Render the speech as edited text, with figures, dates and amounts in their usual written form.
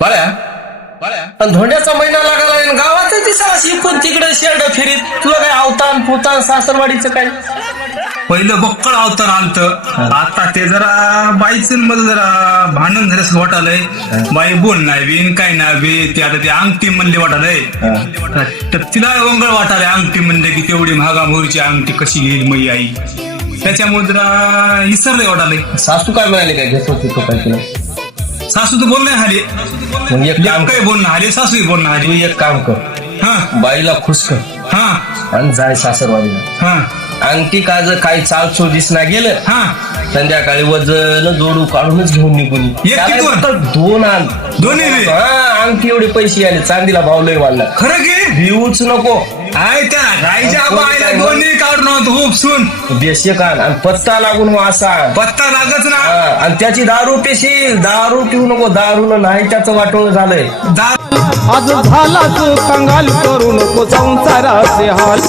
आणि धोंड्याचा महिना लागला आणि गावात दिसा शिकून तिकडे शेरड फिरीत तुला काय अवतान पुतान सासरवाडीचं काय पहिलं बक्कळ अवतार आलत आता ते जरा बाईचं मध्ये जरा भांडण झाल्यास वाटालंय बाई बोल नाही बिन काय नाही बे ते आता ते अंगठी म्हणले वाटालंय तर तिला वंगळ वाटालय अंगठी म्हणले की तेवढी महागामोरीची अंगठी कशी घेईल मई आई त्याच्यामुळे जरा इसरलंय वाटालंय. सासू काय म्हणाले काय घेत होती तो काय तुला सासू तर बोल नाही हाले मग एक काम काय बोलणं हाले सासू बोलणं तू हाले. एक काम कर हा बाईला खुश कर हा आणि जाय सासरवाडीला हा अंगठी काज काही चालचो दिसना गेलं हा संध्याकाळी वजन जोडू काढूनच घेऊन निघून एक की दोन? दोन आण दोन्ही बी? हा अंगठी एवढे पैसे आले चांदीला भाव लय वाढला खरं की भिवूच नको आहे त्या गाईच्या बाईला दोन्ही काढून उपसून बेशे कान आणि पत्ता लागून वासा पत्ता लागच ना आणि त्याची दारू पेशी दारू पिऊ नको दारू नाही त्याचं वाटोळ झालंय दार आज झाला तू कंगाल करू नको संसाराचे हाल